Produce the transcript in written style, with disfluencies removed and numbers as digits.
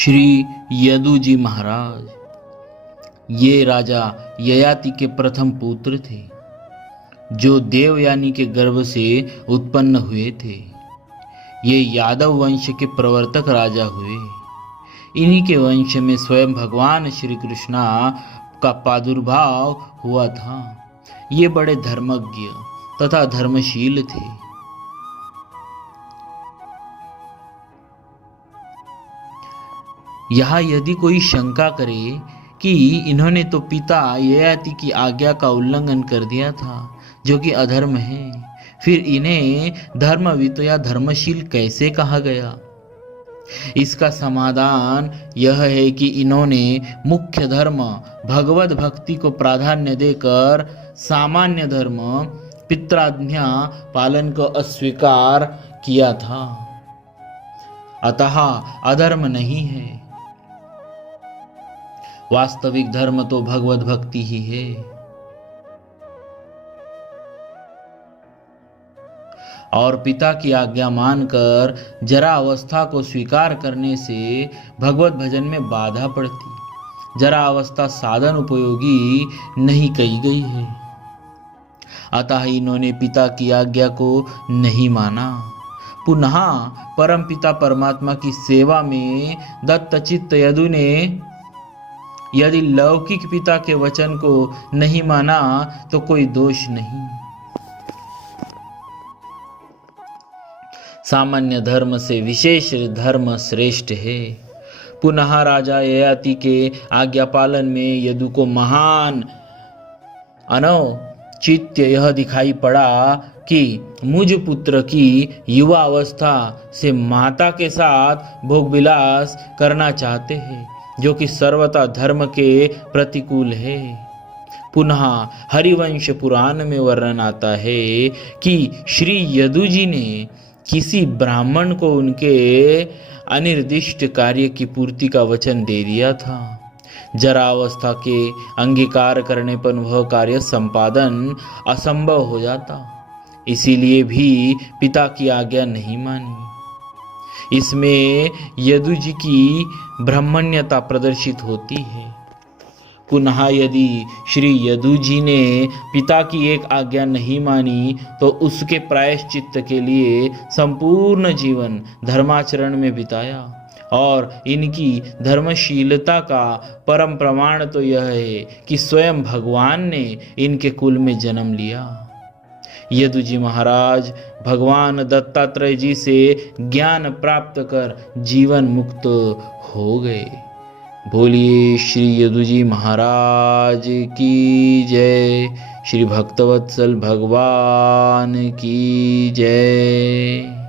श्री यदुजी महाराज ये राजा ययाति के प्रथम पुत्र थे, जो देवयानी के गर्भ से उत्पन्न हुए थे। ये यादव वंश के प्रवर्तक राजा हुए। इन्हीं के वंश में स्वयं भगवान श्री कृष्णा का प्रादुर्भाव हुआ था। ये बड़े धर्मज्ञ तथा धर्मशील थे। यहाँ यदि कोई शंका करे कि इन्होंने तो पिता ययाति की आज्ञा का उल्लंघन कर दिया था, जो कि अधर्म है, फिर इन्हें धर्मवित या धर्मशील कैसे कहा गया? इसका समाधान यह है कि इन्होंने मुख्य धर्म भगवत भक्ति को प्राधान्य देकर सामान्य धर्म पित्राज्ञा पालन को अस्वीकार किया था। अतः अधर्म नहीं है। वास्तविक धर्म तो भगवत भक्ति ही है। और पिता की आज्ञा मानकर जरा अवस्था को स्वीकार करने से भगवत भजन में बाधा पड़ती। जरा अवस्था साधन उपयोगी नहीं कही गई है। अतः इन्होंने पिता की आज्ञा को नहीं माना। पुनः परम पिता परमात्मा की सेवा में दत्तचित्त यदु ने यदि लौकिक पिता के वचन को नहीं माना तो कोई दोष नहीं। सामान्य धर्म से विशेष धर्म श्रेष्ठ है। पुनः राजा ययाति के आज्ञा पालन में यदु को महान अनौचित्य यह दिखाई पड़ा कि मुझ पुत्र की युवा अवस्था से माता के साथ भोग विलास करना चाहते हैं, जो कि सर्वथा धर्म के प्रतिकूल है। पुनः हरिवंश पुराण में वर्णन आता है कि श्री यदुजी ने किसी ब्राह्मण को उनके अनिर्दिष्ट कार्य की पूर्ति का वचन दे दिया था। जरा अवस्था के अंगीकार करने पर वह कार्य संपादन असंभव हो जाता। इसीलिए भी पिता की आज्ञा नहीं मानी। इसमें यदुजी की ब्राह्मण्यता प्रदर्शित होती है। पुनः यदि श्री यदुजी ने पिता की एक आज्ञा नहीं मानी तो उसके प्रायश्चित्त के लिए संपूर्ण जीवन धर्माचरण में बिताया। और इनकी धर्मशीलता का परम प्रमाण तो यह है कि स्वयं भगवान ने इनके कुल में जन्म लिया। यदुजी महाराज भगवान दत्तात्रेय जी से ज्ञान प्राप्त कर जीवन मुक्त हो गए। बोलिए श्री यदुजी महाराज की जय। श्री भक्तवत्सल भगवान की जय।